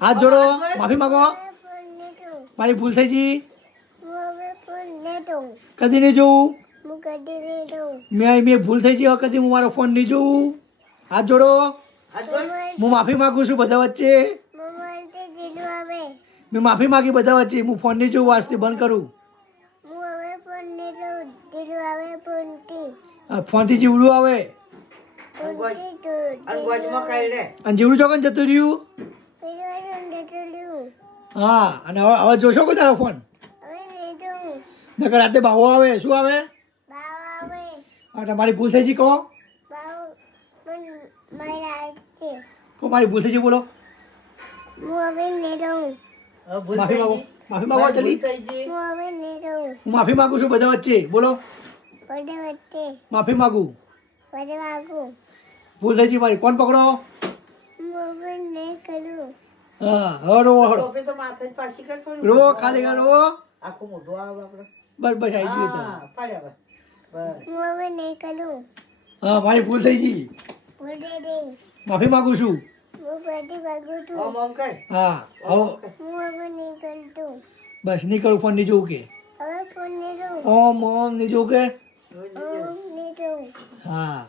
હાથ જોડો, માફી માંગો. મારી ભૂલ થઈ ગઈ, કદી નહીં જોઉં. મેં ભૂલ થઈ ગઈ, હવે કદી હું મારો ફોન નહીં જોઉં. હાથ જોડો. હું માફી માંગુ છું બધા વચ્ચે. મેં માફી માંગી બધા વચ્ચે. હું ફોન નહીં જોઉં, આજથી બંધ કરું. ફોનથી જીવડું આવે અને જીવડું ચોકન જતું રહ્યું. હા, અને હવે જોશો કોઈ તારો ફોન? નકર રાતે બાવો આવે. શું આવે? હા, તમારી ભૂલ થઈ ગઈ કહો. મારી ભૂલ થઈ ગઈ બોલો. માફી માંગો, માફી માંગો જલ્દી. હું માફી માંગુ છું બધા વચ્ચે. બોલો. માફી માંગુ. ભૂલ થઈ ગઈ મારી. કોણ પકડો? હા, હવે રો રો, ખાલી રો. બસ બસ આવી ગયું. હા, મારી ભૂલ થઈ ગઈ. માફી માંગુ છું. હા, બસ નહીં કરું. ફોન નહીં જોવું કે ઓમ ઓમ નહીં જોવું કે. હા.